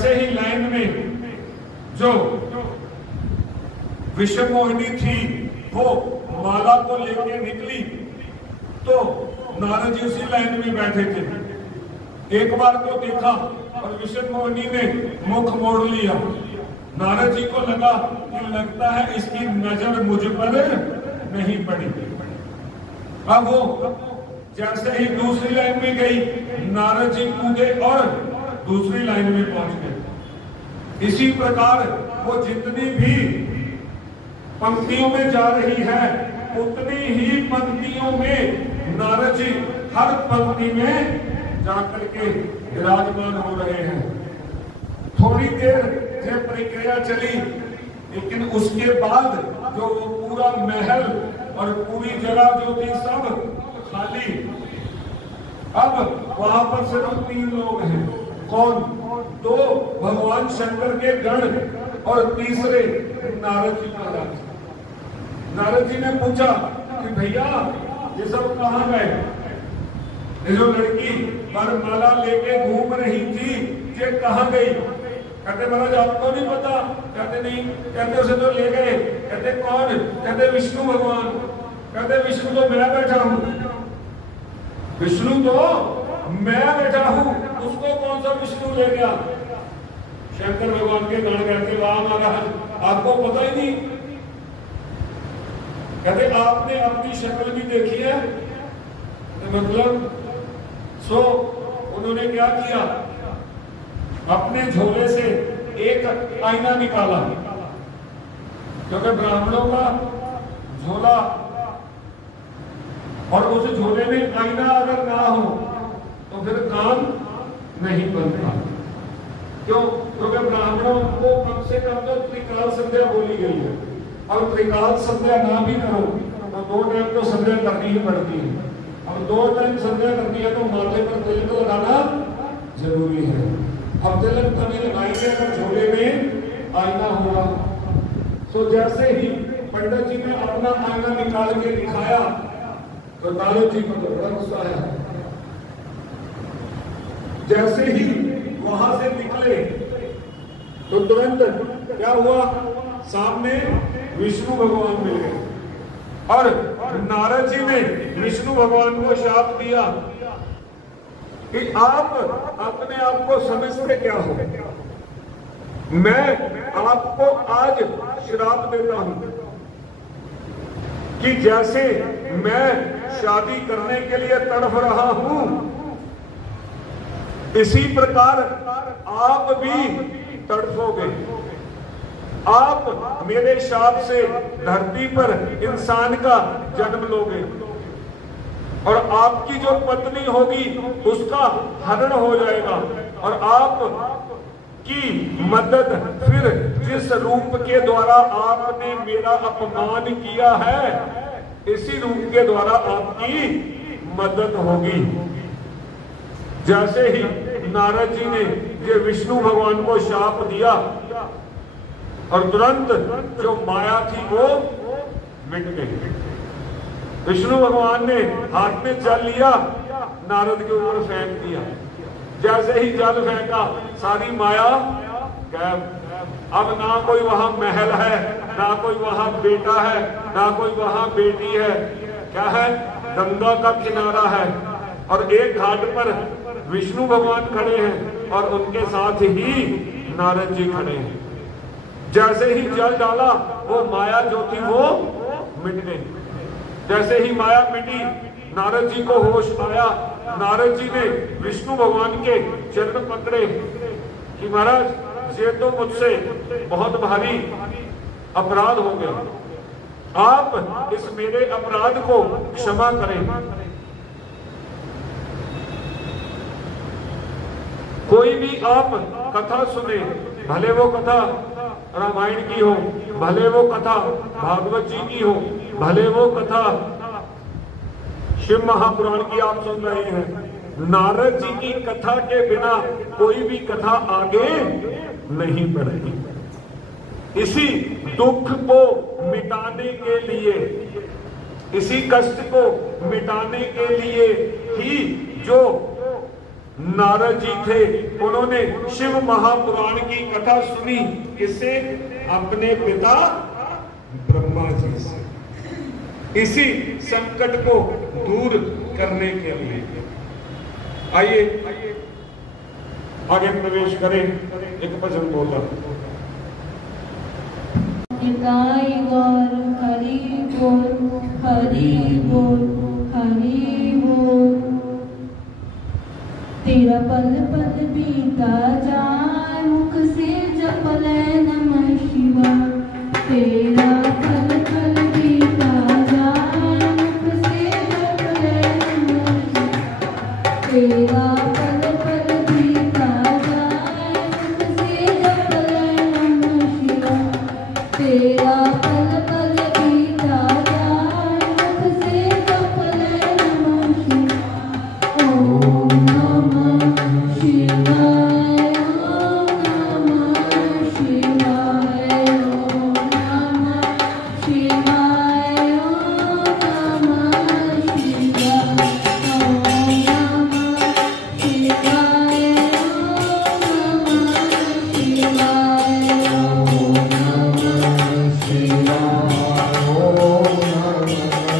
जैसे ही लाइन में जो विषम मोहिनी थी वो माला को लेके निकली तो नारद जी उसी लाइन में बैठे थे। एक बार को देखा और विषम मोहिनी ने मुख मोड़ लिया। नारद जी को लगा कि लगता है इसकी नजर मुझ पर नहीं पड़ी। अब वो जैसे ही दूसरी लाइन में गई, नारद जी कूदे और दूसरी लाइन में पहुंच गए। इसी प्रकार वो जितनी भी पंक्तियों में जा रही है उतनी ही पंक्तियों में नारद जी हर पंक्ति में जाकर के विराजमान हो रहे हैं। थोड़ी देर जब प्रक्रिया चली, लेकिन उसके बाद जो वो पूरा महल और पूरी जगह जो थी सब खाली। अब वहां पर सिर्फ 3 लोग हैं। कौन? 2 भगवान शंकर के गण और तीसरे नारद जी महाराज। नारद जी ने पूछा कि भैया ये सब कहाँ गए? ये जो लड़की वरमाला लेके घूम रही थी ये कहाँ गई? कहते महाराज आपको नहीं पता? कहते नहीं। कहते उसे तो ले गए। कहते कौन? कहते विष्णु भगवान। कहते विष्णु तो मैं बैठा हूं। विष्णु तो मैं बैठा हूं, उसको कौन सा विष्णु ले गया? शंकर भगवान के गण कहते वाह महाराज आपको पता ही नहीं। कहते आपने अपनी शक्ल भी देखी है? मतलब सो उन्होंने क्या किया, अपने झोले से एक आईना निकाला, क्योंकि ब्राह्मणों का झोला और उस झोले में आईना अगर ना हो तो फिर काम नहीं बनता। क्यों? क्योंकि ब्राह्मणों को कम से कम तो त्रिकाल संध्या बोली गई है, और त्रिकाल संध्या ना भी करो तो 2 टाइम तो संध्या करनी ही पड़ती है। अब 2 टाइम संध्या करनी है तो माथे पर तिलक लगाना जरूरी है। अब तिलक कभी लगाएंगे अगर झोले में आईना होगा। तो जैसे ही पंडित जी ने अपना आईना निकाल के दिखाया तो नारद जी को तो बड़ा गुस्सा आया। जैसे ही वहां से निकले तो तुरंत क्या हुआ, सामने विष्णु भगवान मिल गए और नारद जी ने विष्णु भगवान को शाप दिया कि आप अपने आप को समझते क्या हो? मैं आपको आज श्राप देता हूं कि जैसे मैं शादी करने के लिए तड़फ रहा हूं, इसी प्रकार आप भी तड़फोगे। आप मेरे शाप से धरती पर इंसान का जन्म लोगे और आपकी जो पत्नी होगी उसका हरण हो जाएगा, और आप की मदद फिर जिस रूप के द्वारा आपने मेरा अपमान किया है इसी रूप के द्वारा आपकी मदद होगी। जैसे ही नारद जी ने ये विष्णु भगवान को शाप दिया और तुरंत जो माया थी वो मिट गई। विष्णु भगवान ने हाथ में जल लिया, नारद के ऊपर फेंक दिया। जैसे ही जल फेंका सारी माया गायब। अब ना कोई वहां महल है, ना कोई वहां बेटा है, ना कोई वहां बेटी है। क्या है? गंगा का किनारा है और एक घाट पर विष्णु भगवान खड़े हैं और उनके साथ ही नारद जी खड़े हैं। जैसे ही जल डाला वो माया जो थी वो मिट गई। जैसे ही माया मिटी नारद जी को होश आया। नारद जी ने विष्णु भगवान के चरण पकड़े कि महाराज ये तो मुझसे बहुत भारी अपराध हो गया, आप इस मेरे अपराध को क्षमा करें। कोई भी आप कथा सुने, भले वो कथा रामायण की हो, भले वो कथा भागवत जी की हो, भले वो कथा शिव महापुराण की आप सुन रहे हैं, नारद जी की कथा के बिना कोई भी कथा आगे नहीं बढ़ती। इसी दुख को मिटाने के लिए, इसी कष्ट को मिटाने के लिए ही जो नारद जी थे, उन्होंने शिव महापुराण की कथा सुनी। किससे? अपने पिता ब्रह्मा जी से, इसी संकट को दूर करने के लिए। आइए आगे प्रवेश करें। एक भजन बोला, निताय गौर हरि बोल, हरि बोल, हरि बोल। तेरा पल पल बीता जाए, मुख से जप ले नमः शिवाय। तेरा पल पल बीता जाए, मुख से जप ले नमः शिवाय। तेरा पल पल बीता जाए, मुख से जप ले नमः शिवाय। तेरा पल पल बीता जाए, मुख से जप ले नमः शिवाय। ओम नमः शिवाय, ओम नमः शिवाय, ओम नमः शिवाय, ओम नमः शिवाय, ओम नमः शिवाय, ओम नमः शिवाय, ओम नमः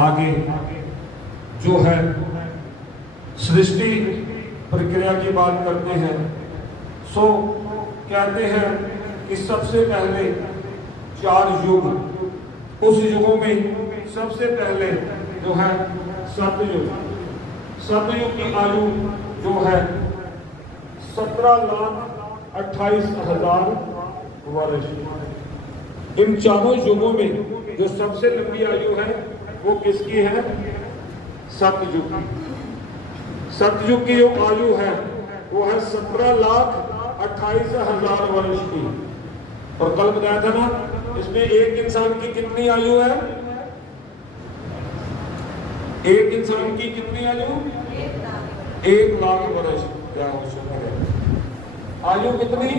आगे जो है सृष्टि प्रक्रिया की बात करते हैं, सो कहते हैं कि सबसे पहले 4 युग, उस युगों में सबसे पहले जो है सतयुग। सतयुग की आयु जो है 17,28,000 वर्ष। इन चारों युगों में जो सबसे लंबी आयु है वो किसकी है? सतयुग की। सतयुग की जो आयु है वो है 17,28,000 वर्ष की। और कल बताया था ना, इसमें एक इंसान की कितनी आयु है? एक इंसान की कितनी आयु? 1,00,000 वर्ष। क्या हो सकता है? आयु कितनी?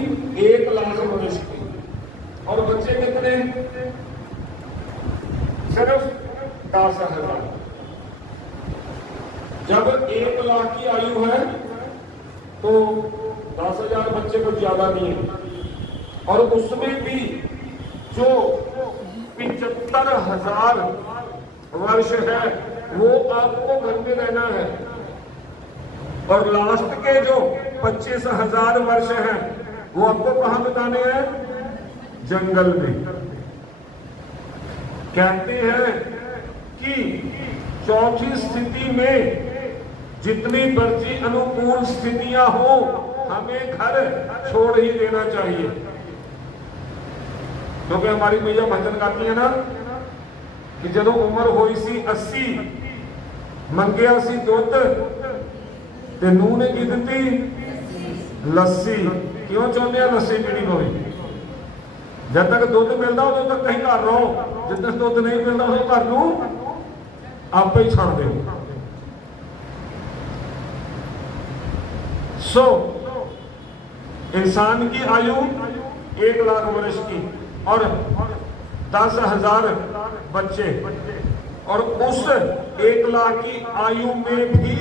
1,00,000 वर्ष की। और बच्चे कितने? सिर्फ 10,000। जब 1,00,000 की आयु है तो 10,000 बच्चे कुछ ज्यादा नहीं है। और उसमें भी जो 75,000 वर्ष है वो आपको घर में रहना है। और लास्ट के जो 25,000 वर्ष हैं वो आपको कहां बिताने हैं? जंगल में। कहते हैं कि चौथी स्थिति में जितनी मर्जी अनुकूल स्थितियां हो, हमें घर छोड़ ही देना चाहिए। क्योंकि हमारी मैया भजन गाती है ना कि जदों उम्र होई सी 80 मंगिया सी दुध ते नूह ने की दिती लस्सी। क्यों चाहते हैं लस्सी पीनी होगी? जब तक दुध मिलता उदों तक कहीं घर रहो, जिस तक दुध नहीं मिलता उस घर नूं आप ही छड़ दो। सो इंसान की आयु 1 लाख वर्ष की और 10,000 बच्चे, और उस 1 लाख की आयु में भी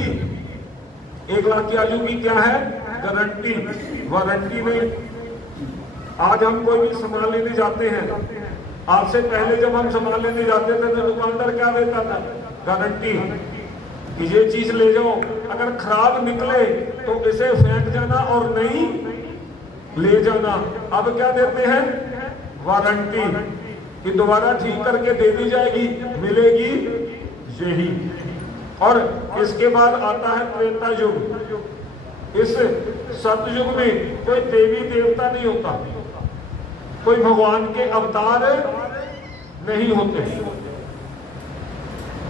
1 लाख की आयु की क्या है? गारंटी, वारंटी नहीं। आज हम कोई भी सामान लेने जाते हैं, आज से पहले जब हम सामान लेने जाते थे तो दुकानदार क्या देता था? गारंटी कि ये चीज ले जाओ, अगर खराब निकले तो इसे फेंक जाना और नहीं ले जाना। अब क्या देते हैं? वारंटी कि दोबारा ठीक करके दे दी जाएगी, मिलेगी यही। और इसके बाद आता है त्रेता युग। इस सतयुग में कोई देवी देवता नहीं होता, कोई भगवान के अवतार नहीं होते।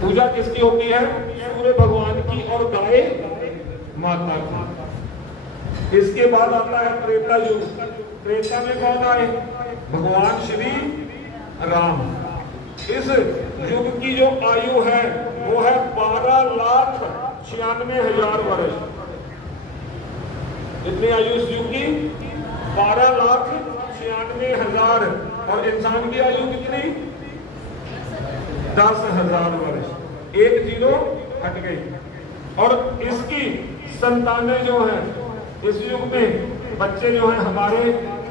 पूजा किसकी होती है? सूर्य भगवान की और गाय माता की। इसके बाद आता है त्रेता युग। त्रेता में कौन आए? भगवान श्री राम। इस युग की जो आयु है वो है 12,96,000 वर्ष। कितनी आयु इस युग की? 12,96,000। और इंसान की आयु कितनी? 10,000 वर्ष। 1 जीरो हट गई। और इसकी संतानें जो हैं इस युग में, बच्चे जो हैं हमारे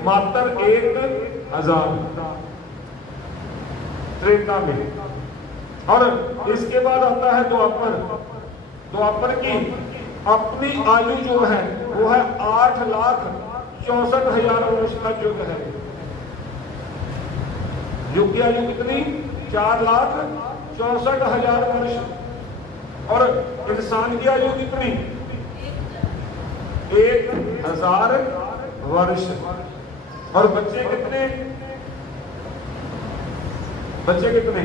मात्र 1,000 त्रेता में। और इसके बाद आता है द्वापर। द्वापर की अपनी आयु जो है वो है 8,64,000 वर्ष का युग है। युग की आयु कितनी? 4,64,000 वर्ष। और इंसान की आयु कितनी? 1,000 वर्ष। और बच्चे कितने? बच्चे कितने?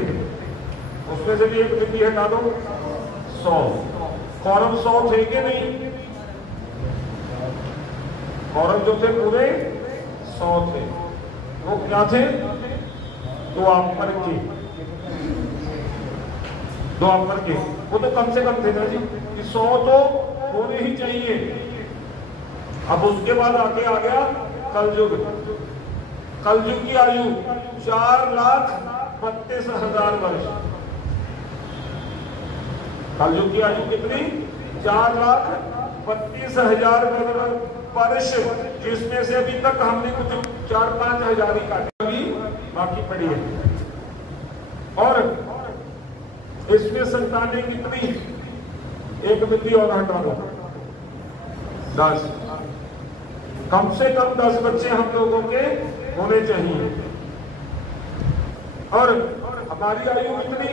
उसमें से भी एक बिंदी हटा दो, 100। कौरव 100 थे कि नहीं? कौरव जो थे पूरे 100 थे। वो क्या थे? द्वापर के। द्वापर के वो तो कम से कम थे ना जी, कि 100 तो होने ही चाहिए। अब उसके बाद आगे आ गया कलयुग। कलयुग की आयु 4,32,000 वर्ष। कलयुग की आयु कितनी? 4,32,000 वर्ष, जिसमें से अभी तक हमने कुछ 4-5 हजार ही काटी, बाकी पड़ी है। और इसमें संतानें कितनी? एक बिंदी और हटा दो, 10। कम से कम 10 बच्चे हम लोगों के होने चाहिए। और हमारी आयु कितनी?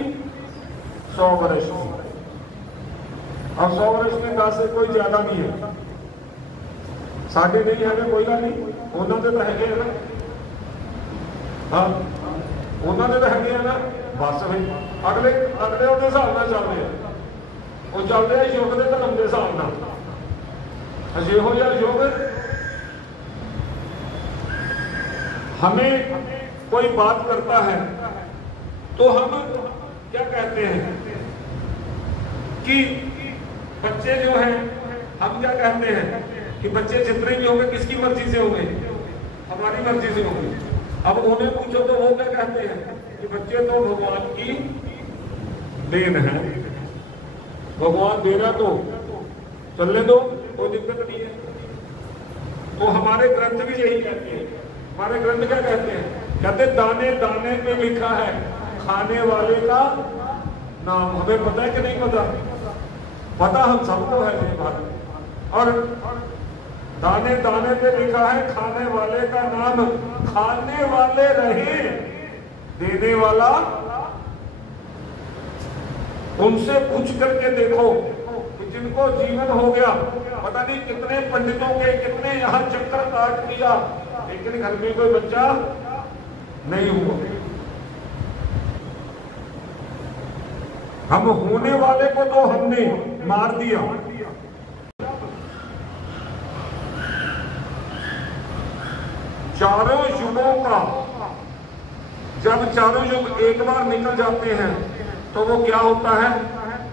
100 वर्ष। और 100 वर्ष में 10 से कोई ज्यादा नहीं है। साढ़े नहीं है कोई गल नहीं, उन्होंने तो है ना। हाँ, उन्होंने तो है ना। बस भाई अगले अगले उन्हें हिसाब न चल रहे हैं, वो चल रहे हैं युग के धर्म के हिसाब न। अजिहो जिहा युग हमें कोई बात करता है तो हम क्या कहते हैं कि बच्चे जो हैं, हम क्या कहते हैं कि बच्चे जितने भी होंगे किसकी मर्जी से होंगे? हमारी मर्जी से होंगे। अब उन्हें पूछो तो वो क्या कहते हैं कि बच्चे तो भगवान की देन है, भगवान दे रहा तो चलने दो, कोई दिक्कत नहीं है। तो हमारे ग्रंथ भी यही कहते हैं। हमारे ग्रंथ क्या कहते हैं? कहते दाने दाने पे लिखा है खाने वाले का नाम। हमें पता है कि नहीं पता? पता हम सबको है ये बात। और दाने दाने पे लिखा है खाने वाले का नाम। खाने वाले रहे, देने वाला। उनसे पूछ करके देखो कि जिनको जीवन हो गया, पता नहीं कितने पंडितों के कितने यहाँ चक्कर काट दिया, लेकिन घर में कोई बच्चा नहीं हुआ। हम होने वाले को तो हमने मार दिया। चारों युगों का जब चारों युग एक बार निकल जाते हैं तो वो क्या होता है?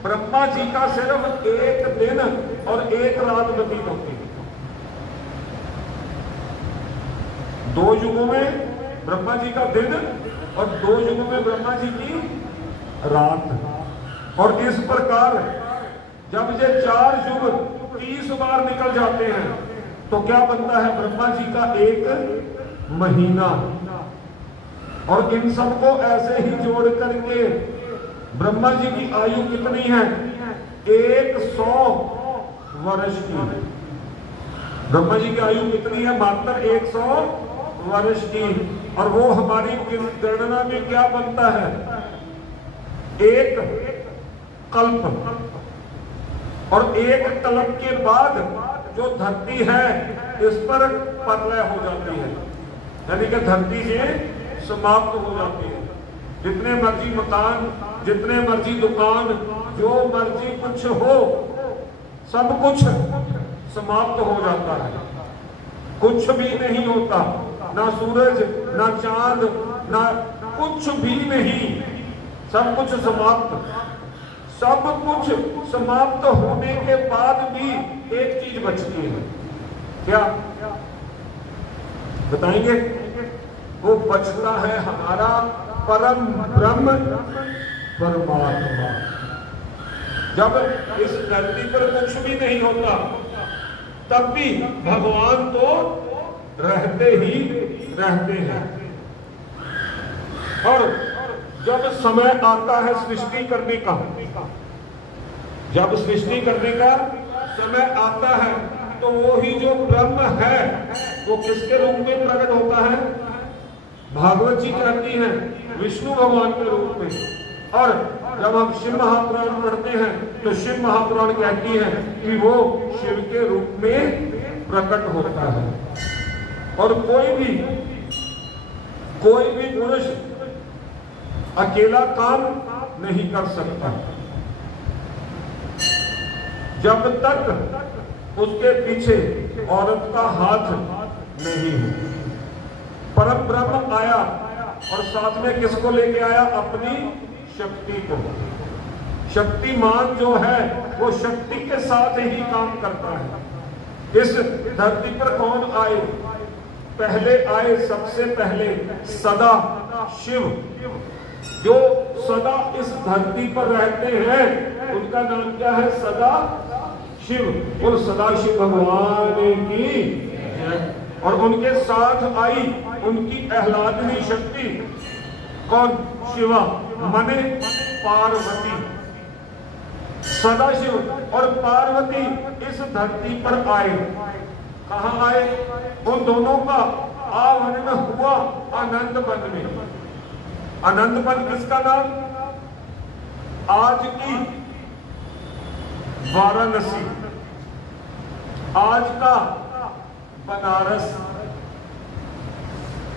ब्रह्मा जी का सिर्फ एक दिन और एक रात व्यतीत होती है। दो युगों में ब्रह्मा जी का दिन और दो युगों में ब्रह्मा जी की रात। और इस प्रकार जब ये चार युग 30 बार निकल जाते हैं तो क्या बनता है? ब्रह्मा जी का एक महीना। और इन सबको ऐसे ही जोड़ करके ब्रह्मा जी की आयु कितनी है? 100 वर्ष की। ब्रह्मा जी की आयु कितनी है? मात्र 100 वर्ष की। और वो हमारी गणना में क्या बनता है? एक कल्प। और एक कल्प के बाद जो धरती है इस पर प्रलय हो जाती है, यानी कि धरती से समाप्त हो जाती है। जितने मर्जी मकान, जितने मर्जी दुकान, जो मर्जी कुछ हो, सब कुछ समाप्त हो जाता है। कुछ भी नहीं होता, ना सूरज, ना चांद, ना कुछ भी नहीं, सब कुछ समाप्त। सब कुछ समाप्त होने के बाद भी एक चीज बचती है। क्या बताएंगे? वो बचता है हमारा परम ब्रह्म परमात्मा। जब इस धरती पर कुछ भी नहीं होता तब भी भगवान तो रहते ही रहते हैं। और जब समय आता है सृष्टि करने का, जब सृष्टि करने का समय आता है तो वो ही जो ब्रह्म है वो किसके रूप में प्रकट होता है? भागवत जी कहती हैं विष्णु भगवान के रूप में। और जब हम शिव महापुराण पढ़ते हैं तो शिव महापुराण कहती है कि वो शिव के रूप में प्रकट होता है। और कोई भी पुरुष अकेला काम नहीं कर सकता जब तक उसके पीछे औरत का हाथ नहीं हो। परम ब्रह्म आया और साथ में किसको लेके आया? अपनी शक्ति को। शक्तिमान जो है वो शक्ति के साथ ही काम करता है। इस धरती पर कौन आए? पहले आए, सबसे पहले सदा शिव। जो सदा इस धरती पर रहते हैं उनका नाम क्या है? सदा शिव। और सदा शिव भगवान की। और उनके साथ आई उनकी आह्लादनी शक्ति कौन? शिवा मने पार्वती। सदाशिव और पार्वती इस धरती पर आए। कहां आए? उन दोनों का आगमन हुआ आनंद वन में। आनंद वन किसका नाम? आज की वाराणसी, आज का बनारस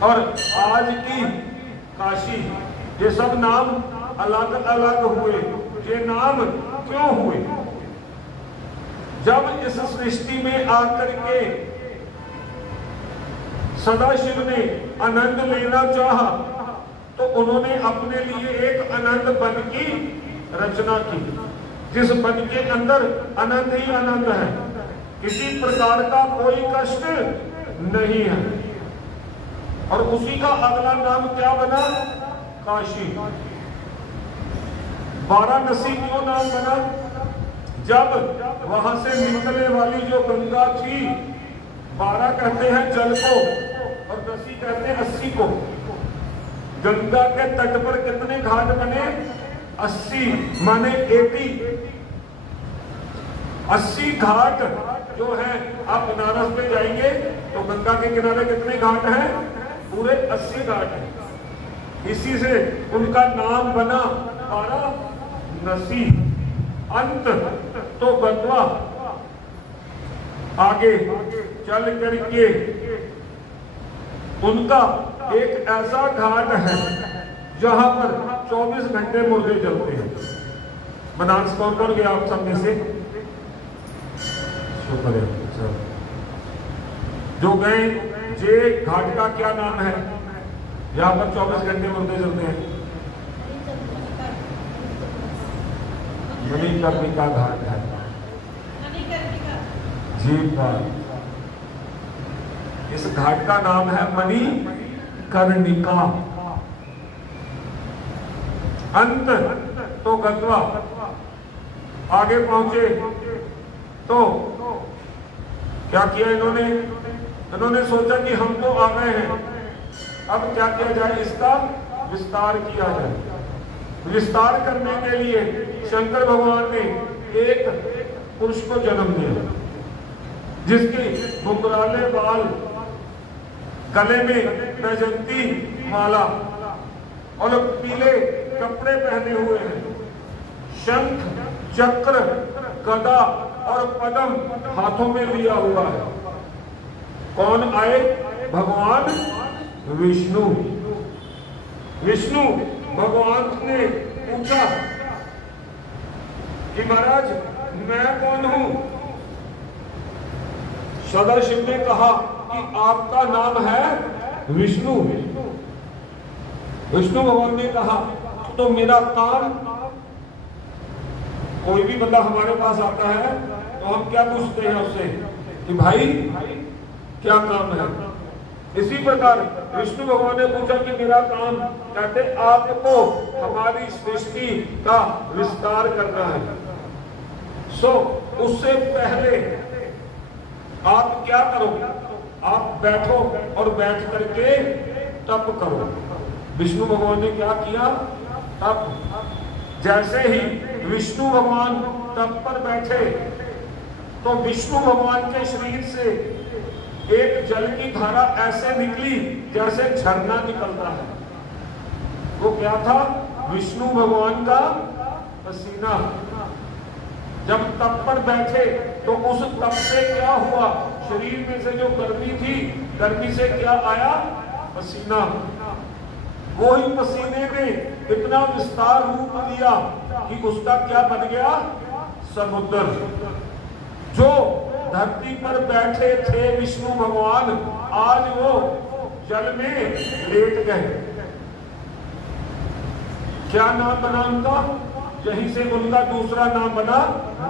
और आज की काशी। ये सब नाम अलग अलग हुए। ये नाम क्यों हुए? जब इस सृष्टि में आकर के सदाशिव ने आनंद लेना चाहा तो उन्होंने अपने लिए एक आनंद वन की रचना की, जिस वन के अंदर आनंद ही आनंद है, किसी प्रकार का कोई कष्ट नहीं है। और उसी का अगला नाम क्या बना? काशी। वाराणसी क्यों नाम बना? जब वहां से निकलने वाली जो गंगा थी, 12 कहते हैं जल को और 80 कहते हैं 80 को। गंगा के तट पर कितने घाट बने? 80 माने 80 घाट जो है। आप बनारस में जाएंगे तो गंगा के किनारे कितने घाट हैं? पूरे 80 घाट हैं। इसी से उनका नाम बना वाराणसी। अंत तो बंधवा आगे चल करके उनका एक ऐसा घाट है जहां पर 24 घंटे मुर्दे जलते हैं। बनारस कौन कौन गया आप सब में से? शुक्र है सर जो गए। जे घाट का क्या नाम है जहां पर 24 घंटे मुर्दे जलते हैं? मणिकर्णिका घाट है जी बात। इस घाट का नाम है मणिकर्णिका। अंत तो गत्वा आगे पहुंचे तो क्या किया इन्होंने सोचा कि हम तो आ गए हैं, अब क्या किया जाए, इसका विस्तार किया जाए। विस्तार करने के लिए शंकर भगवान ने एक पुरुष को जन्म दिया जिसके घुंघराले बाल, गले में वैजंती माला और पीले कपड़े पहने हुए हैं, शंख चक्र गदा और पद्म हाथों में लिया हुआ है। कौन आए? भगवान विष्णु। विष्णु भगवान ने पूछा कि महाराज मैं कौन हूं? सदाशिव ने कहा कि आपका नाम है विष्णु। विष्णु भगवान ने कहा तो मेरा काम, कोई भी बंदा हमारे पास आता है तो हम क्या पूछते हैं उससे कि भाई क्या काम है। इसी प्रकार विष्णु भगवान ने पूछा कि मेरा काम, कहते आपको हमारी सृष्टि का विस्तार करना है। सो उससे पहले आप क्या करो, आप बैठो और बैठ करके तप करो। विष्णु भगवान ने क्या किया? तप। जैसे ही विष्णु भगवान तप पर बैठे तो विष्णु भगवान के शरीर से एक जल की धारा ऐसे निकली जैसे झरना निकलता है। वो क्या था? विष्णु भगवान का पसीना। जब तप पर बैठे तो उस तप से क्या हुआ? शरीर में से जो गर्मी थी, गर्मी से क्या आया? पसीना। वो ही पसीने ने इतना विस्तार रूप लिया कि उसका क्या बन गया? समुद्र। जो धरती पर बैठे थे विष्णु भगवान, आज वो जल में लेट गए। क्या नाम बना उनका? यहीं से उनका दूसरा नाम बना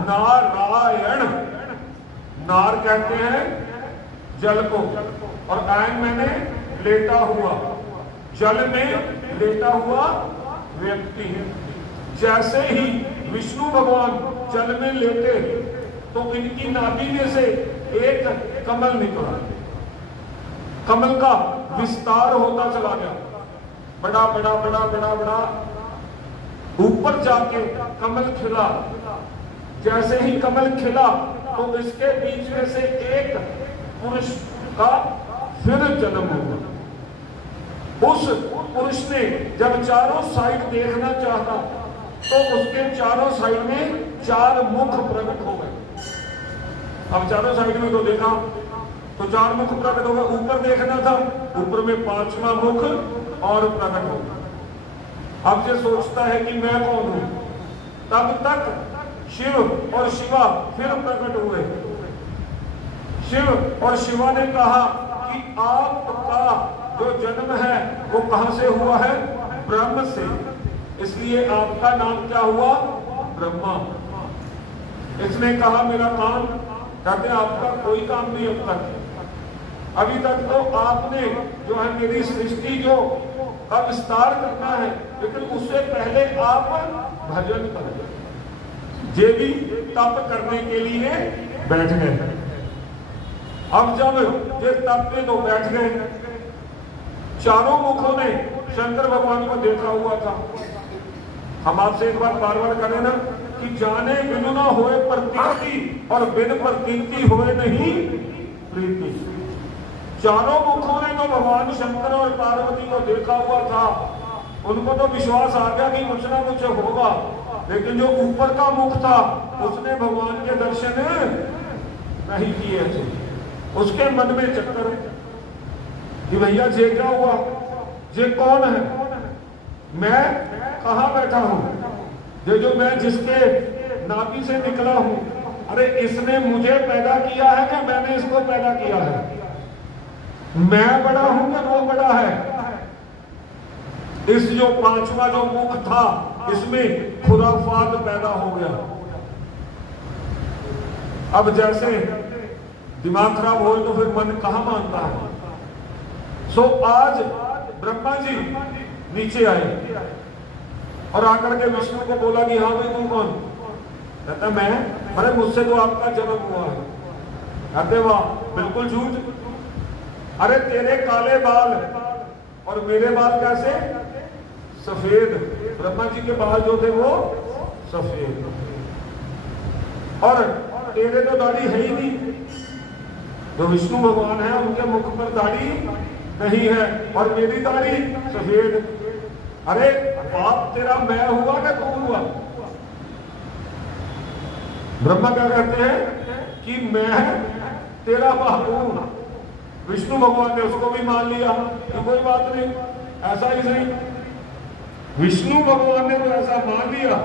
नारायण। नार कहते हैं जल को, और आयन मैंने लेटा हुआ, जल में लेटा हुआ व्यक्ति। जैसे ही विष्णु भगवान जल में लेटे तो इनकी नाभि में से एक कमल निकला। कमल का विस्तार होता चला गया, बड़ा बड़ा बड़ा बड़ा बड़ा, ऊपर जाके कमल खिला। जैसे ही कमल खिला तो इसके बीच में से एक पुरुष का फिर जन्म हुआ। उस पुरुष ने जब चारों साइड देखना चाहा तो उसके चारों साइड में 4 मुख प्रकट हो गए। अब चारों साइड में तो देखा तो 4 मुख प्रकट हो गए। ऊपर देखना था, ऊपर में 5वां मुख और प्रकट हो गया। अब ये सोचता है कि मैं कौन हूं। तब तक शिव और शिवा फिर प्रकट हुए। शिव और शिवा ने कहा कि आपका जो जन्म है वो कहां से हुआ है? ब्रह्म से, इसलिए आपका नाम क्या हुआ? ब्रह्मा। इसने कहा मेरा काम, कहते आपका कोई काम नहीं अब तक। अभी तक तो आपने जो है मेरी सृष्टि जो का विस्तार करना है, लेकिन उससे पहले आप भजन करें। ये भी तप करने के लिए बैठ गए। अब जब ये तप पे तो बैठ गए, चारों मुखों ने शंकर भगवान को देखा हुआ था। हम आपसे एक बात बार बार करें ना कि जाने बिनु ना होए प्रतीति और बिन प्रतीति होए नहीं प्रीति। चारों मुखों ने तो भगवान शंकर और पार्वती को देखा हुआ था, उनको तो विश्वास आ गया कि कुछ ना कुछ होगा। लेकिन जो ऊपर का मुख था उसने भगवान के दर्शन नहीं किए थे। उसके मन में चक्कर कि भैया ये क्या हुआ, ये कौन है, मैं कहाँ बैठा हूं, ये जो मैं जिसके नाभि से निकला हूं, अरे इसने मुझे पैदा किया है कि मैंने इसको पैदा किया है? मैं बड़ा हूं कि वो बड़ा है? इस जो पांचवा जो मुख था, इसमें खुराफात पैदा हो गया। अब जैसे दिमाग खराब हो तो फिर मन कहां मानता है। सो आज ब्रह्मा जी नीचे आए और आकर के विष्णु को बोला कि हाँ भाई तुम कौन? कहता मैं, अरे मुझसे तो आपका जन्म हुआ है। कहते वाह, बिल्कुल झूठ। अरे तेरे काले बाल और मेरे बाल कैसे? सफेद। ब्रह्मा जी के बाल जो थे वो सफेद, और तेरे तो दाढ़ी है ही नहीं। जो विष्णु भगवान है उनके मुख पर दाढ़ी नहीं है और मेरी दाढ़ी सफेद। अरे बाप तेरा मैं हुआ कि तू हुआ? ब्रह्मा क्या कहते हैं कि मैं तेरा बाप हूं। विष्णु भगवान ने उसको भी मान लिया कि कोई बात नहीं, ऐसा ही सही। विष्णु भगवान ने तो ऐसा मान लिया,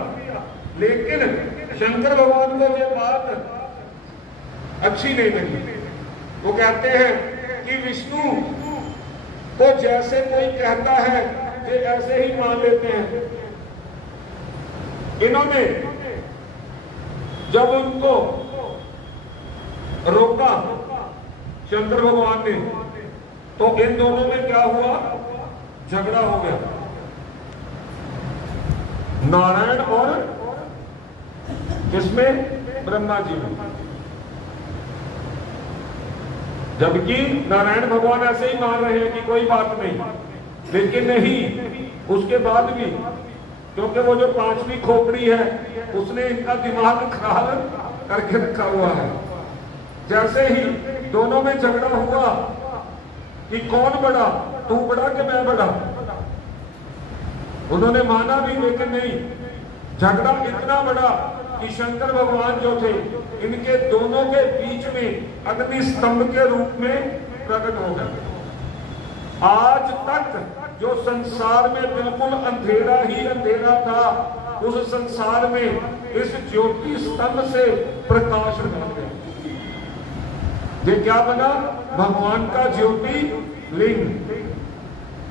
लेकिन शंकर भगवान को ये बात अच्छी नहीं लगी। वो कहते हैं कि विष्णु को जैसे कोई कहता है ये ऐसे ही मान लेते हैं। इन्होंने जब उनको रोका शंकर भगवान ने, तो इन दोनों में क्या हुआ? झगड़ा हो गया, नारायण और किसमें? ब्रह्मा जी में। जबकि नारायण भगवान ऐसे ही मान रहे हैं कि कोई बात नहीं, लेकिन नहीं, उसके बाद भी, क्योंकि वो जो पांचवी खोपड़ी है उसने इनका दिमाग खराब करके रखा हुआ है। जैसे ही दोनों में झगड़ा हुआ कि कौन बड़ा, तू बड़ा कि मैं बड़ा, उन्होंने माना भी, लेकिन नहीं। झगड़ा इतना बड़ा कि शंकर भगवान जो थे, इनके दोनों के बीच में अग्नि स्तंभ के रूप में प्रकट हो गए। आज तक जो संसार में बिल्कुल अंधेरा ही अंधेरा था, उस संसार में इस ज्योति स्तंभ से प्रकाश बन गया। ये क्या बना? भगवान का ज्योति लिंग।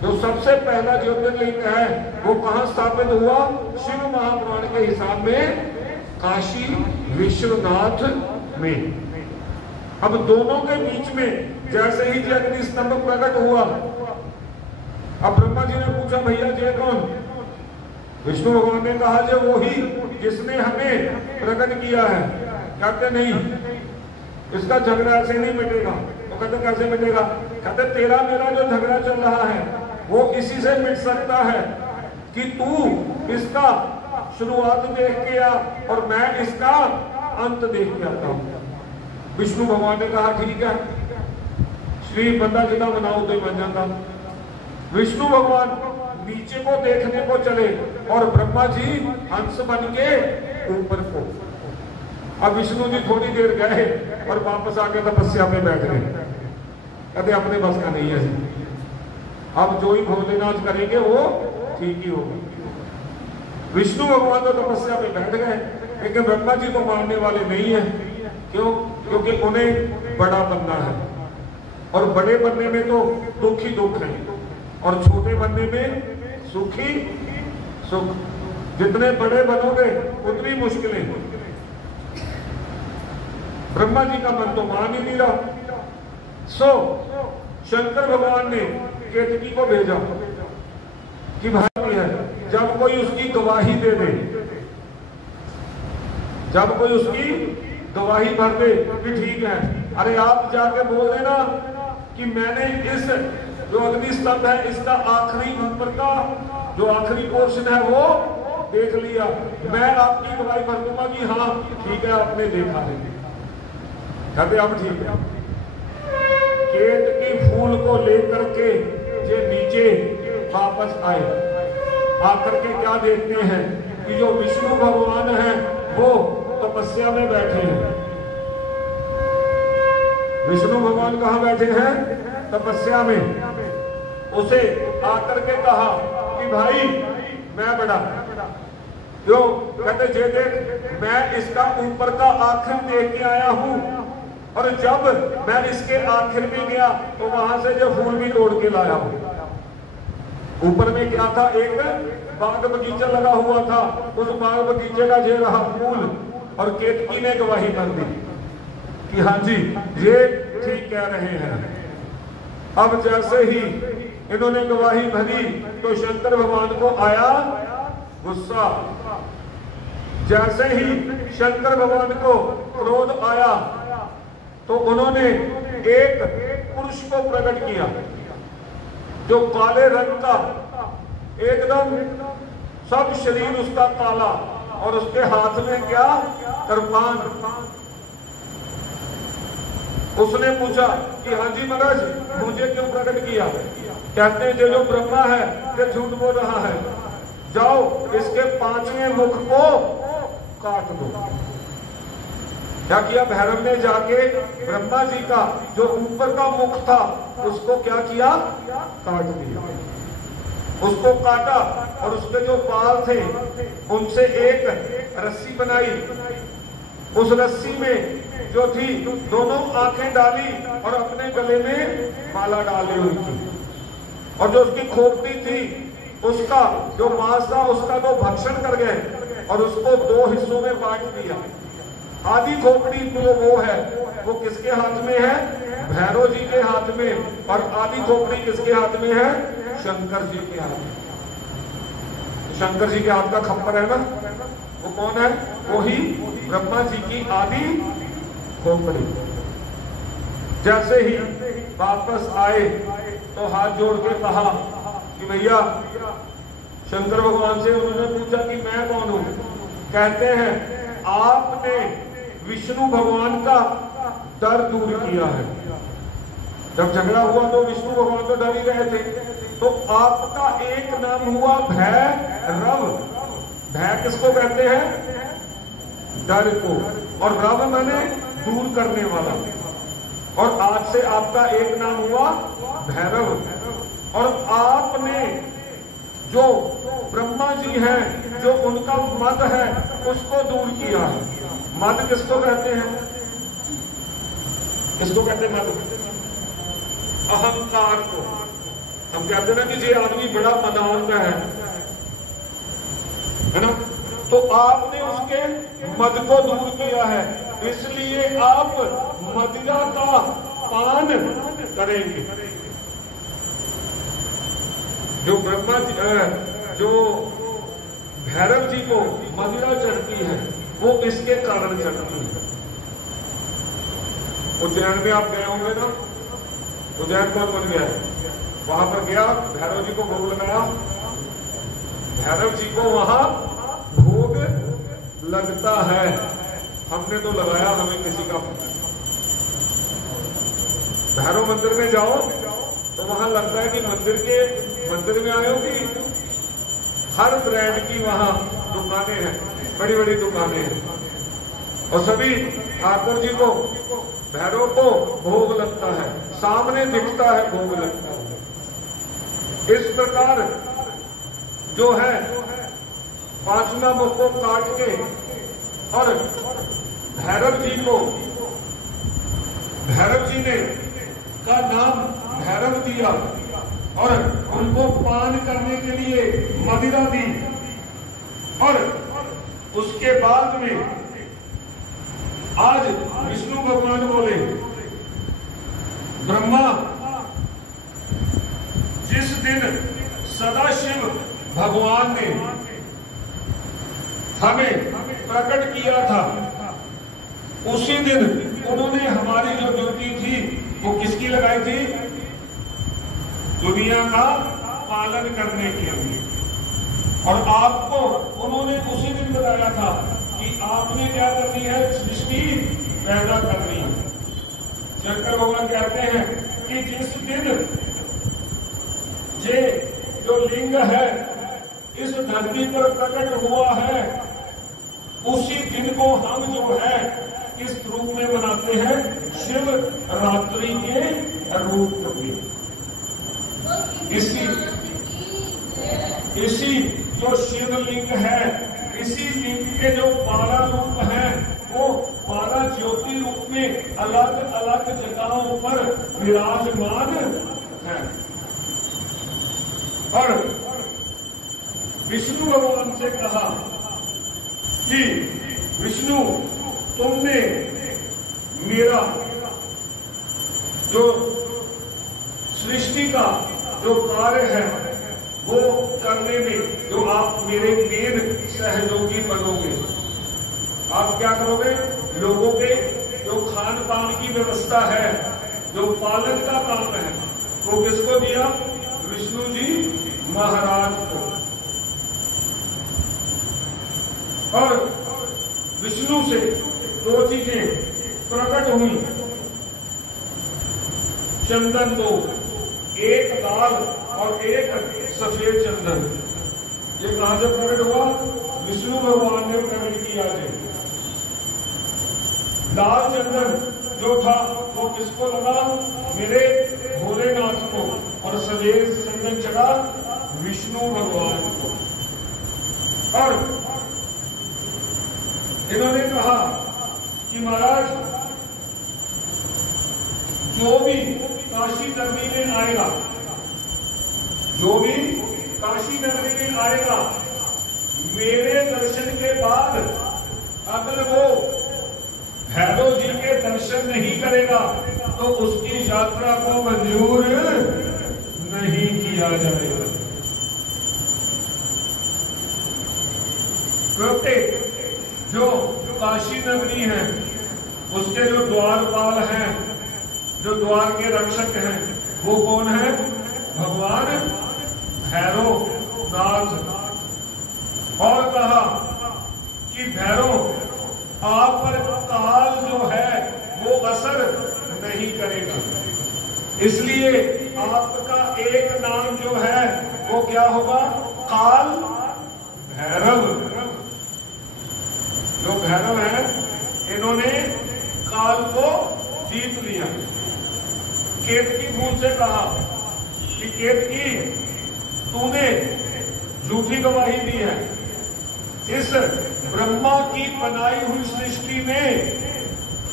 जो सबसे पहला ज्योतिर्लिंग है वो कहां स्थापित हुआ? शिव महापुराण के हिसाब में काशी विश्वनाथ में। अब दोनों के बीच में जैसे ही अग्नि स्तंभ प्रकट हुआ, अब ब्रह्मा जी ने पूछा भैया जय कौन? विष्णु भगवान ने कहा जो वही जिसने हमें प्रकट किया है। कहते नहीं, इसका झगड़ा ऐसे नहीं मिटेगा। तो कहते कैसे मिटेगा? कहते तेरा मेरा जो झगड़ा चल रहा है वो इसी से मिट सकता है कि तू इसका शुरुआत देख के आ और मैं इसका अंत देख के आता हूं। विष्णु भगवान ने कहा ठीक है, श्री बंदा जितना बनाओ तो बन जाता। विष्णु भगवान नीचे को देखने को चले और ब्रह्मा जी हंस बन के ऊपर को। अब विष्णु जी थोड़ी देर गए और वापस आके तपस्या में बैठ गए। कहते अपने बस का नहीं है, अब जो ही भोलेनाथ करेंगे वो ठीक ही होगा। विष्णु भगवान तो तपस्या में बैठ गए, लेकिन ब्रह्मा जी तो मानने वाले नहीं है। क्यों? क्योंकि उन्हें बड़ा बनना है, और बड़े बनने में तो दुख ही दुख है, और छोटे बनने में सुख ही सुख। जितने बड़े बनोगे उतनी मुश्किलें। ब्रह्मा जी का मन तो मान ही नहीं रहा। सो शंकर भगवान ने केतकी को भेजा कि भाई है, जब कोई उसकी गवाही दे दे, जब कोई उसकी गवाही भर दे कि ठीक है, अरे आप जाके बोल देना कि मैंने इस जो अग्नि स्तंभ है इसका आखिरी ऊपर का जो आखिरी पोर्शन है वो देख लिया, मैं आपकी गवाही भर दूंगा कि हाँ ठीक है आपने देखा है। कहते अब ठीक है। केतकी फूल को लेकर के ये नीचे वापस आए, आकर के क्या देखते हैं कि जो विष्णु भगवान है वो तपस्या में बैठे हैं। विष्णु भगवान कहाँ बैठे हैं? तपस्या में। उसे आकर के कहा कि भाई मैं बड़ा क्यों, कहते जे देख मैं इसका ऊपर का आखिर देख के आया हूं, और जब मैं इसके आखिर में गया तो वहां से जो फूल भी तोड़ के लाया हूं। ऊपर में क्या था, एक बाग बगीचा लगा हुआ था, उस बाग बगीचे का जे रहा फूल, और केतकी ने गवाही कर दी कि हाँ जी ये ठीक कह रहे हैं। अब जैसे ही इन्होंने गवाही भरी तो शंकर भगवान को आया गुस्सा। जैसे ही शंकर भगवान को क्रोध आया तो उन्होंने एक पुरुष को प्रकट किया जो काले रंग का, एकदम सब शरीर उसका काला, और उसके हाथ में क्या, कृपान। उसने पूछा कि हाँ जी महाराज मुझे क्यों प्रकट किया। कहते हैं जो ब्रह्मा है ये झूठ बोल रहा है, जाओ इसके 5वें मुख को काट दो। क्या किया भैरव ने, जाके ब्रह्मा जी का जो ऊपर का मुख था उसको क्या किया, काट दिया। उसको काटा और उसके जो बाल थे उनसे एक रस्सी बनाई, उस रस्सी में जो थी दोनों आंखें डाली और अपने गले में माला डाली हुई थी, और जो उसकी खोपड़ी थी उसका जो मांस था उसका तो भक्षण कर गए और उसको 2 हिस्सों में बांट दिया। आधी खोपड़ी जो वो है वो किसके हाथ में है, भैरव जी के हाथ में, और आधी खोपड़ी किसके हाथ में है, शंकर जी के हाथ में। शंकर जी के हाथ का खप्पर है ना, वो कौन है, वो ही ब्रह्मा जी की आधी खोपड़ी। जैसे ही वापस आए तो हाथ जोड़ के कहा कि भैया, शंकर भगवान से उन्होंने पूछा कि मैं कौन हूं। कहते हैं आपने विष्णु भगवान का डर दूर किया है। जब झगड़ा हुआ तो विष्णु भगवान तो डर ही रहे थे, तो आपका एक नाम हुआ भैरव। भय किसको कहते हैं, डर को, और रव माने दूर करने वाला। और आज से आपका एक नाम हुआ भैरव। और आपने जो ब्रह्मा जी हैं, जो उनका मद है उसको दूर किया है। मद किसको कहते हैं, किसको कहते हैं मद, अहंकार को। हम कहते हैं ना कि ये आदमी बड़ा मदान का है ना, तो आपने उसके मद को दूर किया है, इसलिए आप मदिरा का पान करेंगे। जो ब्रह्मा जी, जो भैरव जी को मदिरा चढ़ती है वो इसके कारण चढ़ती है। उज्जैन में आप गए होंगे ना, उज्जैन कौन बन गया, वहां पर गया, भैरव जी को भोग लगाया, भैरव जी को वहां भोग लगता है। हमने तो लगाया, हमें किसी का। भैरव मंदिर में जाओ तो वहां लगता है कि मंदिर में आए हो कि हर ब्रांड की वहां दुकानें हैं, बड़ी बड़ी दुकानें हैं, और सभी ठाकुर जी को, भैरव को भोग लगता है, सामने दिखता है भोग लगता है। इस प्रकार जो है 5वां मुख को काट के और भैरव जी को, भैरव जी ने का नाम भैरव दिया और उनको पान करने के लिए मदिरा दी। और उसके बाद में आज विष्णु भगवान बोले, ब्रह्मा जिस दिन सदाशिव भगवान ने हमें प्रकट किया था, उसी दिन उन्होंने हमारी जो ड्यूटी थी वो किसकी लगाई थी, दुनिया का पालन करने के लिए। और आपको उन्होंने उसी दिन बताया था कि आपने क्या करनी है, सृष्टि पैदा करनी है। शंकर भगवान कहते हैं कि जिस दिन ये जो लिंग है इस धरती पर प्रकट हुआ है, उसी दिन को हम जो है इस रूप में मनाते हैं, शिव रात्रि के रूप में। इसी जो शिवलिंग है, इसी लिंग के जो 12 रूप हैं, वो 12 ज्योति रूप में अलग अलग जगहों पर विराजमान है। और विष्णु भगवान से कहा कि विष्णु, तुमने मेरा जो सृष्टि का जो कार्य है वो करने में जो आप मेरे मेन सहयोगी बनोगे। आप क्या करोगे? लोगों के जो खान पान की व्यवस्था है, जो पालन का काम है, वो किसको दिया? विष्णु जी महाराज को। और विष्णु से 2 चीजें प्रकट हुई, चंदन 2, एक लाल और एक सफेद चंदन। ये कहां से प्रकट हुआ? विष्णु भगवान ने प्रकट किया है। लाल चंदन जो था वो किसको लगा? मेरे भोलेनाथ को। और सफेद चंदन चढ़ा विष्णु भगवान को। और इन्होंने कहा कि महाराज, जो भी काशी नगरी में आएगा, जो भी काशी नगरी में आएगा, मेरे दर्शन के बाद अगर वो भैरव जी के दर्शन नहीं करेगा तो उसकी यात्रा को मंजूर नहीं किया जाएगा। क्योंकि जो काशी नगरी है, उसके जो द्वारपाल हैं, जो द्वार के रक्षक हैं, वो कौन है? भगवान भैरव नाथ। और कहा कि भैरव, आप पर काल जो है वो असर नहीं करेगा, इसलिए आपका एक नाम जो है वो क्या होगा? काल भैरव। जो भैरव है, इन्होंने काल को जीत लिया। केतकी फूल से कहा कि केतकी, तूने झूठी गवाही दी है। इस ब्रह्मा की बनाई हुई सृष्टि में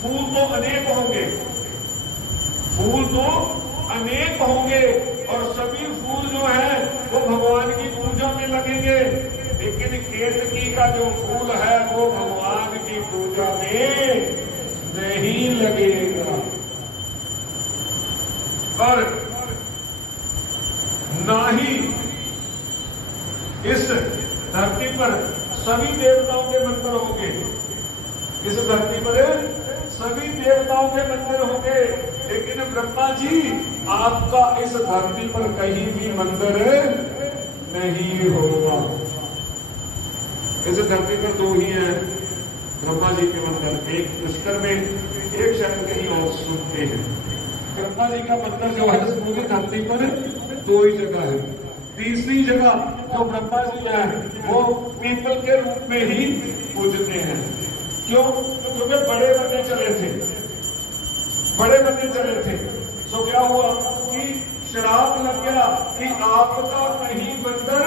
फूल तो अनेक होंगे, फूल तो अनेक होंगे, और सभी फूल जो है वो भगवान की पूजा में लगेंगे, लेकिन केतकी का जो फूल है वो भगवान की पूजा में नहीं लगेगा। और ना ही इस धरती पर सभी देवताओं के मंदिर होंगे, इस धरती पर सभी देवताओं के मंदिर होंगे, लेकिन ब्रह्मा जी, आपका इस धरती पर कहीं भी मंदिर नहीं होगा। इस धरती पर 2 ही हैं ब्रह्मा जी के मंदिर, एक पुष्कर में, एक शायद कहीं और सुनते हैं। ब्रह्मा जी का मंदिर जो है पूरी धरती पर 2 ही जगह है। तीसरी जगह जो ब्रह्मा जी है वो पीपल के रूप में ही पूजते हैं। क्यों? क्योंकि बड़े बनने चले थे, तो क्या हुआ कि श्राप लग गया कि आपका कहीं मंदिर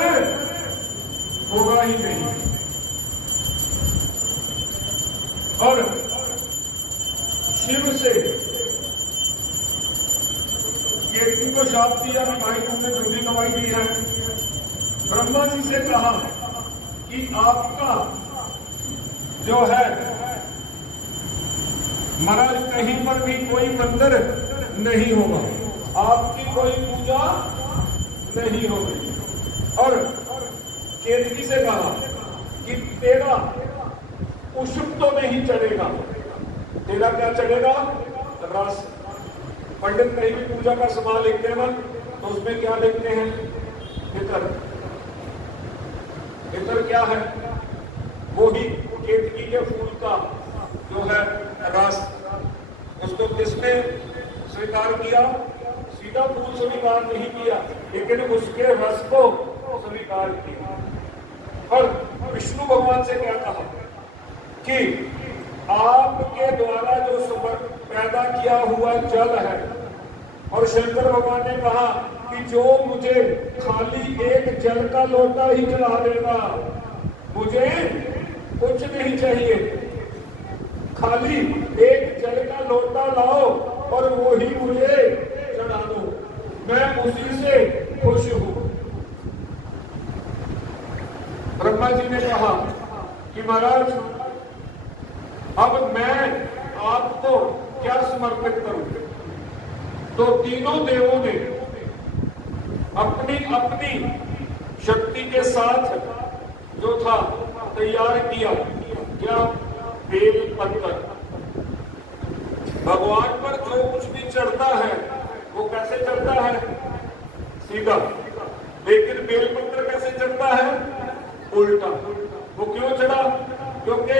होगा ही नहीं। और शिव से केतकी को शाप दिया कि भाई तुमने झूठी गवाही दी है। ब्रह्मा जी से कहा कि आपका जो है महाराज कहीं पर भी कोई मंदिर नहीं होगा, आपकी कोई पूजा नहीं होगी। और केतकी से कहा कि तेरा पुष्प तो नहीं चढ़ेगा, तेरा क्या चढ़ेगा? रस। पंडित कहीं भी पूजा का सामान लिखते हैं ना, तो उसमें क्या लिखते हैं? इतर। इतर क्या है? वो ही केतकी के फूल का जो है रस। उसको किसने स्वीकार किया? सीधा फूल स्वीकार नहीं किया, लेकिन उसके रस को स्वीकार किया। और विष्णु भगवान से क्या कहा कि आपके द्वारा जो पैदा किया हुआ जल है, और शंकर भगवान ने कहा कि जो मुझे खाली एक जल का लोटा ही चढ़ा देगा, मुझे कुछ नहीं चाहिए, खाली एक जल का लोटा लाओ और वो ही मुझे चढ़ा दो, मैं उसी से खुश हूं। ब्रह्मा जी ने कहा कि महाराज अब मैं आपको क्या समर्पित करूं? तो तीनों देवों ने अपनी अपनी शक्ति के साथ जो था तैयार किया, क्या? बेल पत्र। भगवान पर जो कुछ भी चढ़ता है वो कैसे चढ़ता है? सीधा। लेकिन बेल पत्र कैसे चढ़ता है? उल्टा। वो क्यों चढ़ा? क्योंकि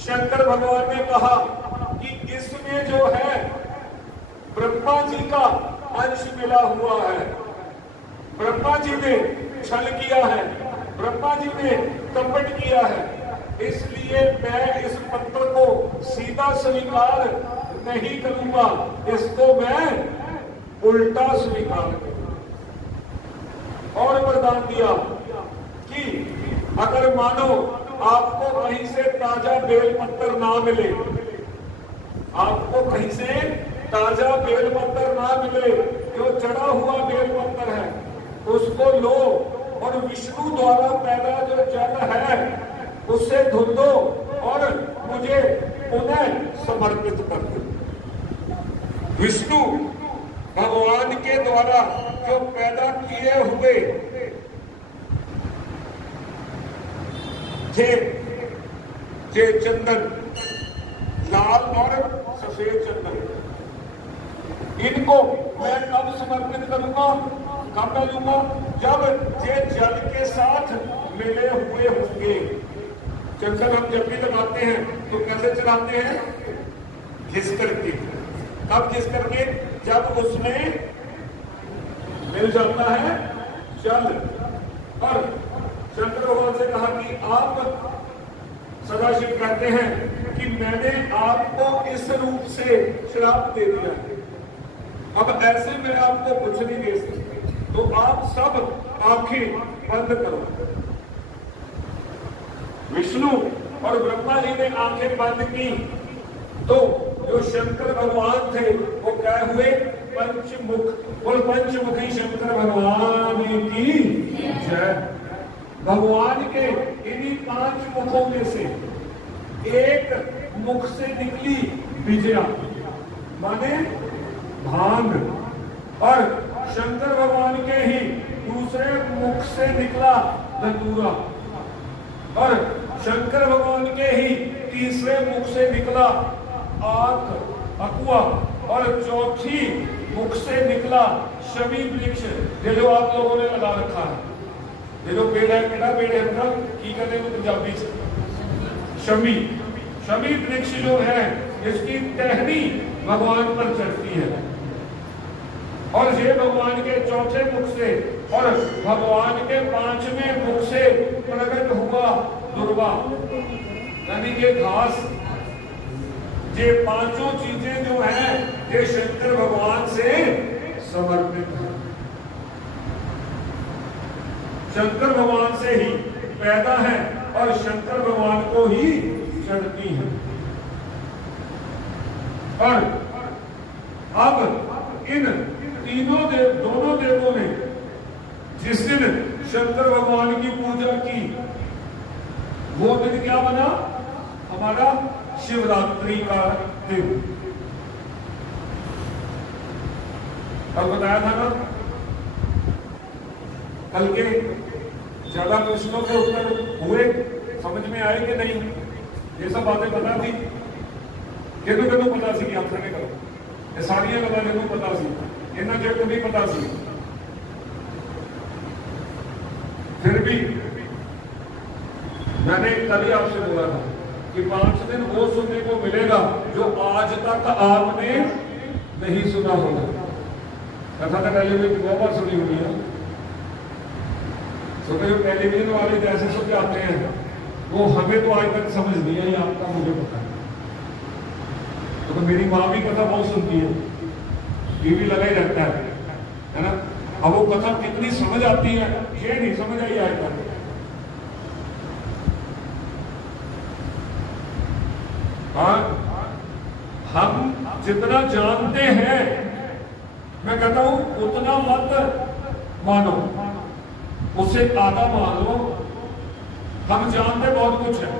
शंकर भगवान ने कहा कि इसमें जो है ब्रह्मा जी का अंश मिला हुआ है, ब्रह्मा जी ने छल किया है, ब्रह्मा जी ने कपट किया है, इसलिए मैं इस पत्र को सीधा स्वीकार नहीं करूंगा, इसको मैं उल्टा स्वीकार करूंगा। और वरदान दिया कि अगर मानो आपको कहीं से ताजा बेलपत्र ना मिले, आपको कहीं से ताजा बेलपत्र ना मिले, जो चढ़ा हुआ बेलपत्र है उसको लो और विष्णु द्वारा पैदा जो जल है उससे धुल दो और मुझे उन्हें समर्पित कर दो। विष्णु भगवान के द्वारा जो पैदा किए हुए जे चंदन, लाल और सफेद चंदन, इनको मैं कब समर्पित करूंगा? कब मैं लूंगा? जब ये जल के साथ मिले हुए होंगे। चंदन हम जब भी लगाते हैं तो कैसे चलाते हैं? घिस करके। कब घिस करके? जब उसमें मिल जाता है जल। और शंकर भगवान से कहा कि आप, सदाशिव कहते हैं कि मैंने आपको इस रूप से श्राप दे दिया है, अब ऐसे मैं आपको कुछ नहीं दे सकता, तो आप सब आंखें बंद करो। विष्णु और ब्रह्मा जी ने आंखें बंद की तो जो शंकर भगवान थे वो क्या हुए? पंचमुख। और पंचमुखी शंकर भगवान की जय। भगवान के इन्हीं 5 मुखों में से एक मुख से निकली विजया, माने भांग, और शंकर भगवान के ही दूसरे मुख से निकला धतूरा, और शंकर भगवान के ही तीसरे मुख से निकला आक, अकुआ, और चौथी मुख से निकला शमी वृक्ष, ये जो आप लोगों ने लगा रखा है। ये जो पेड़ है, केड़ा पेड़ है ना, की कहते हैं पंजाबी से? शमी। शमी वृक्ष जो है इसकी टहनी भगवान पर चढ़ती है, और ये भगवान के चौथे मुख से और भगवान के 5वें मुख से प्रकट हुआ दुर्वा, यानी कि घास। ये 5 चीजें जो हैं ये शंकर भगवान से समर्पित है, शंकर भगवान से ही पैदा है और शंकर भगवान को ही चढ़ती है। और अब इन दोनों देवों ने जिस दिन शंकर भगवान की पूजा की वो दिन क्या बना? हमारा शिवरात्रि का दिन। कल बताया था ना, कल के ज्यादा प्रश्नों के उत्तर हुए, समझ में आए कि नहीं? ये सब बातें पता थी? कितनों पता सी? आप खड़े करो, ये सारिया गल्लां पता सी, इन्ना जो नहीं पता सी। फिर भी मैंने कल ही आपसे बोला था कि 5 दिन वो सुनने को मिलेगा जो आज तक आपने नहीं सुना होगा। कथा तो टेलीविजन बहुत बार सुनी हुई है, तो जो टेलीविजन वाले जैसे सब आते हैं वो हमें तो आज तक समझ नहीं आई, आपका मुझे पता है। तो मेरी माँ भी कथा बहुत सुनती है, टीवी लगा ही रहता है ना। अब वो कथा कितनी समझ आती है ये नहीं समझ आई आज तक। हाँ, हम जितना जानते हैं, मैं कहता हूं उतना मत मानो, उससे आधा मान लो। हम जानते बहुत कुछ है।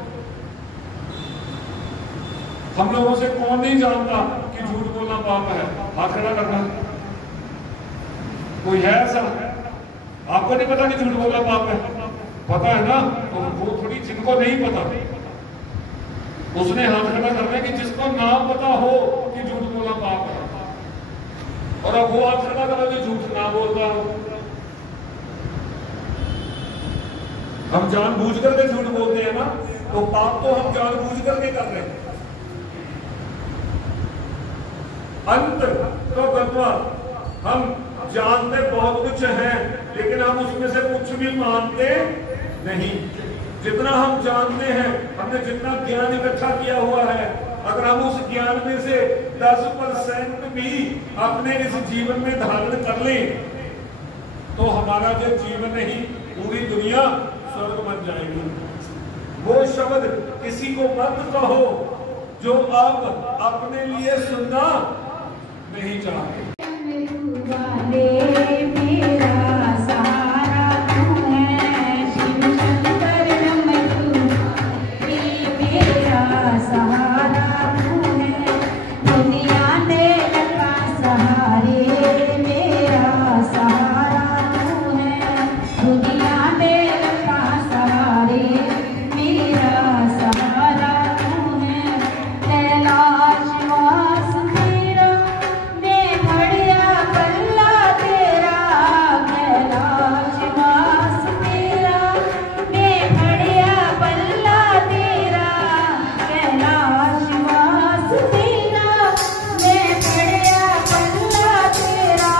हम लोगों से कौन नहीं जानता कि झूठ बोलना पाप है? हाथ खड़ा करना। कोई है ऐसा? आपको नहीं पता कि झूठ बोलना पाप है? पता है ना? तो वो थोड़ी, जिनको नहीं पता उसने हाथ खड़ा करना है कि जिसको ना पता हो कि झूठ बोलना पाप है, और अब वो हाथ खड़ा करा कि झूठ ना बोलता हो। हम जानबूझ करके झूठ बोलते हैं ना, तो पाप तो हम जानबूझ करके कर रहे हैं। अंत तो गत्वा हम जानते बहुत कुछ है, लेकिन हम उसमें से कुछ भी मानते नहीं। जितना हम जानते हैं, हमने जितना ज्ञान इकट्ठा किया हुआ है, अगर हम उस ज्ञान में से 10% भी अपने इस जीवन में धारण कर लें, तो हमारा जो जीवन नहीं, पूरी दुनिया स्वर्ग बन जाएगी। वो शब्द किसी को मत कहो जो अब अपने लिए सुनना नहीं चाहते। मेरा सहारा तू है, शिव शंकर मेरा सहारा तू है, दुनिया देख का सहारे मेरा सहारा तू है, दुनिया देख का सहारे मेरा सहारा तू है, कैलाश वास तेरा मैं बढ़िया पल्ला तेरा, कैलाश वास तेरा मैं बढ़िया पल्ला तेरा, कैलाश वास तेरा मैं बढ़िया पल्ला तेरा,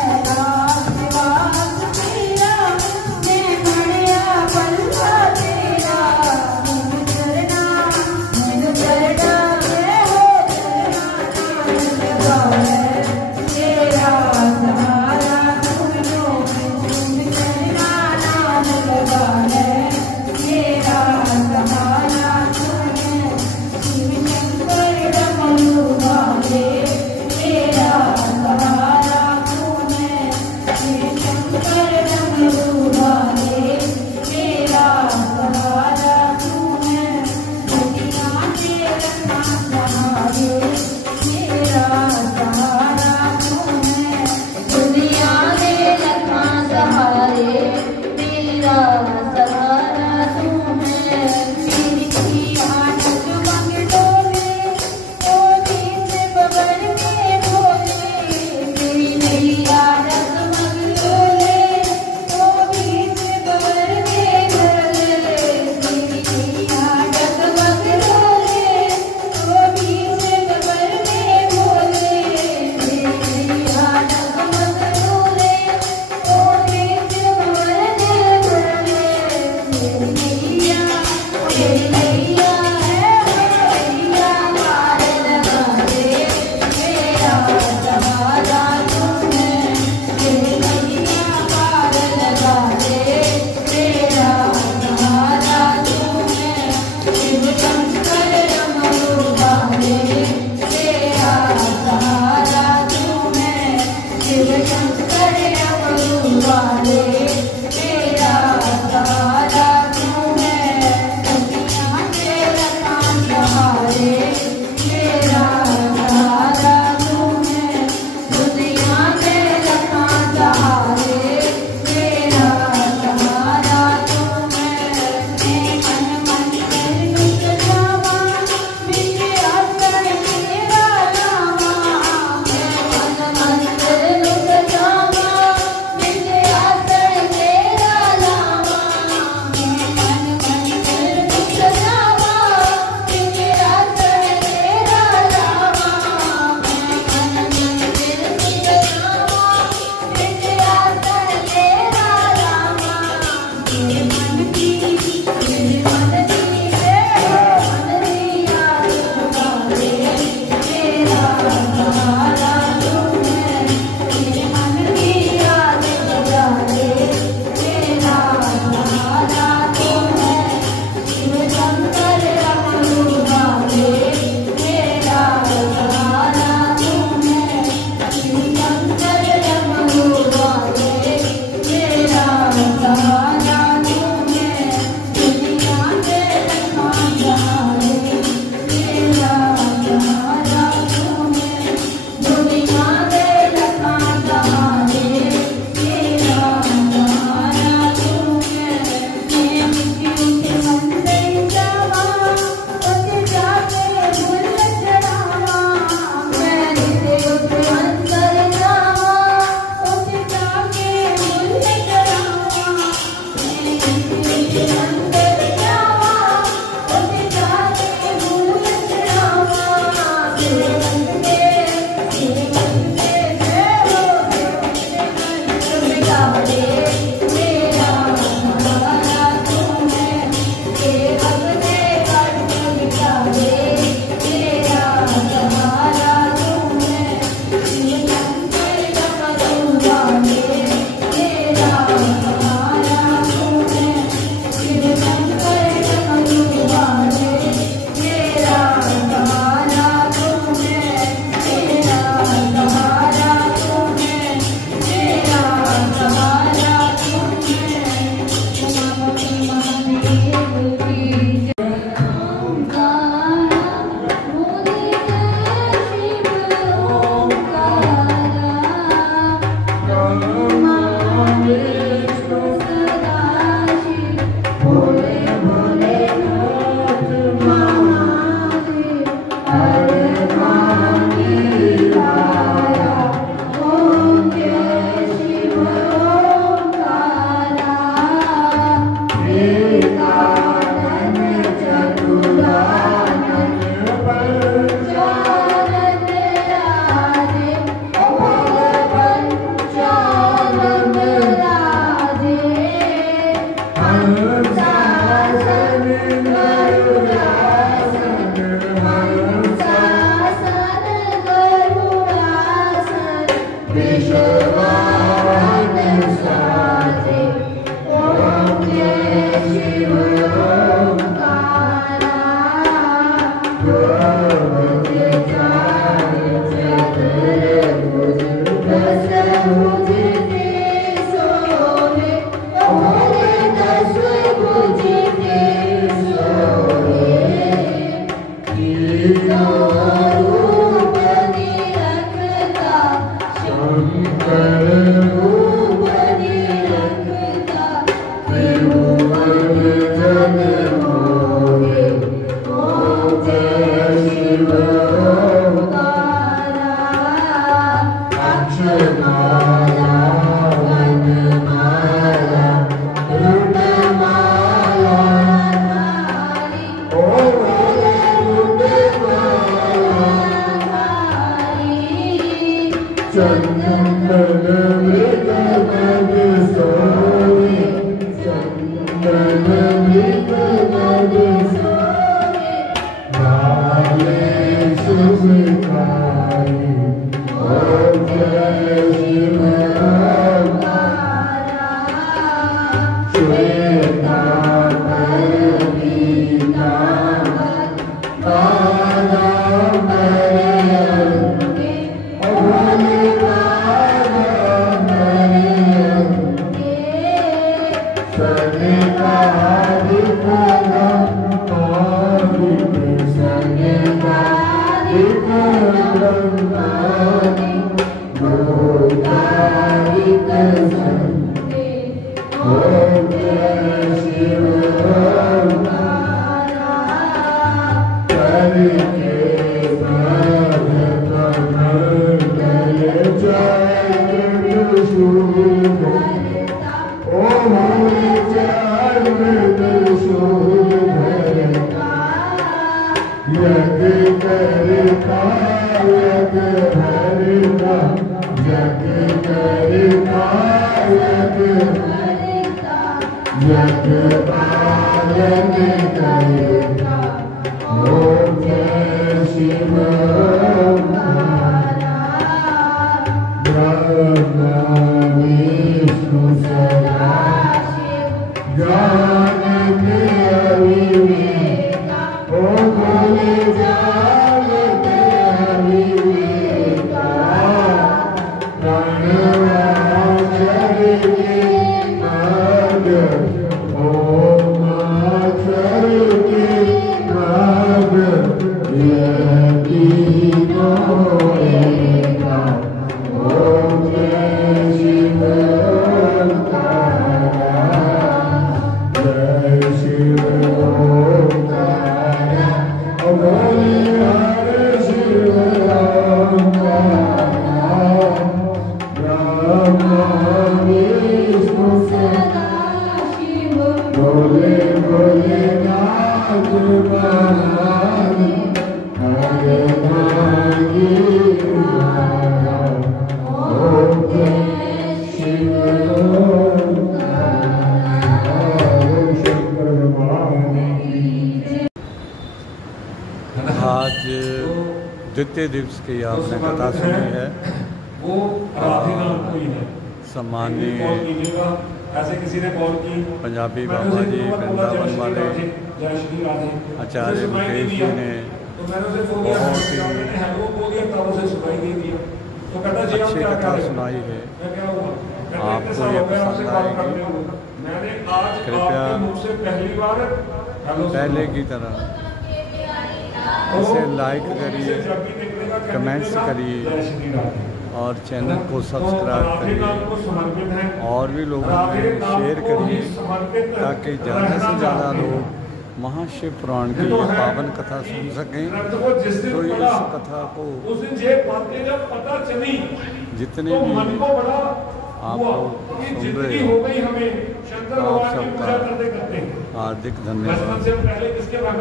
कैलाश वास तेरा मैं बढ़िया पल्ला तेरा, मुझ करना मैं हो करना तेरा सहारा तुझो, तुम करना नाम लगा है, तेरा सहारा तुम्हें, शिव शंकर डमरू वाले तेरा सहारा तुम्हें, शिव शंकर डमरू वाले तेरा सहारा तुम्हें, दुनिया के रखना सहारे मेरा सहारा तुम्हें, दुनिया के रखना सहारे मेरा सहारा तुम्हें, मेरी आठ जुबान डोले तो बीच बबर में बोले, मेरी नैया डगमग डोले तो बीच बबर में डोले, मेरी नैया डगमग डोले तो बीच बबर में बोले, मेरी नैया डगमग डोले तो बीच बबर में बोले, मेरी नैया है मैया पार लगा दे मेरा सहारा तुम्हें, मेरी नैया पार लगा दे मेरा सहारा तुम्हें, शिव शंकर डमरू वाले तेरा सहारा तुम्हें, शिव शंकर डमरू वाले तेरा सहारा तुम्हें, दुनिया Holy बोले बोले नाथ महाराज हरे भागी माया ओम जय शिव शंकर भगवान की। आज द्वितीय दिवस की आपने कथा सुनी है। वो आराधना कोई है। सम्माननीय ऐसे किसी ने कॉल की पंजाबी बाबा जी वृंदावन वाले जय श्री राधे आचार्य मुकेश जी ने तो मैंने उसे बोल दिया बहुत ही हेलो बोल दिया तब उसे सुनाई नहीं दिया तो कहता जी आप अच्छी क्या कथा करें? सुनाई है। मैं क्या हुआ आपको ये पसंद आएगी। मैंने आज कृपया आपके मुख से पहली बार हेलो पहले की तरह इसे लाइक करिए, कमेंट्स करिए और चैनल को सब्सक्राइब करिए और भी लोगों में शेयर करिए ताकि ज़्यादा से ज़्यादा लोग महाशिव पुराण की ये पावन कथा सुन सकें। तो इस कथा को जितने भी आप लोग सुन रहे हो आप सबका हार्दिक धन्यवाद।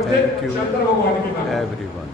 Thank you everyone.